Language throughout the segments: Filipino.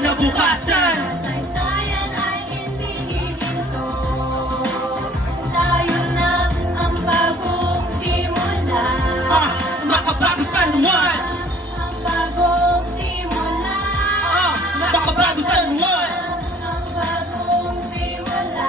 kinabukasan. Kasaysayan ay hindi hihinto. Tayo na ang bagong simula. Makabago San Juan, Ang bagong simula. makabago San Juan. Ang bagong simula.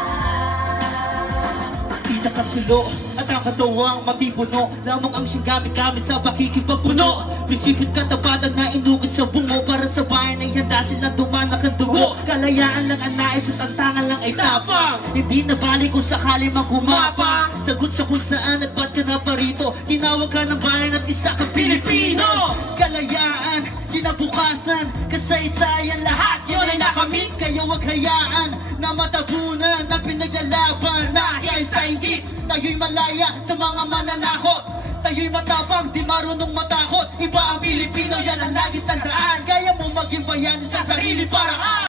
Pinakasulo at ang katuwang matipuno lamang ang siyang gamit-gamit sa pakikipagpuno. Prinsipyo't katapatan na inukit sa bungo para sa bayan ay handa silang dumanak ang dugo. Kalayaan lang ang nais at ang tangan lang ay tapang. Hindi na bali kung sakali mang kumapang. Sagot sa kung saan at ba't ka na parito. Tinawag ka ng bayan at isa kang Pilipino. Kalayaan, kinabukasan, kasaysayan, lahat yun ay nakamit. Kaya wag hayaan na matabunan na pinaglalaban. Dahil sa inggit, tayo'y malaya sa mga mananakot. Tayo'y matapang, di marunong matakot. Iba ang Pilipino, yan ang lagi tandaan. Kaya mo maging bayan sa sarili paraan.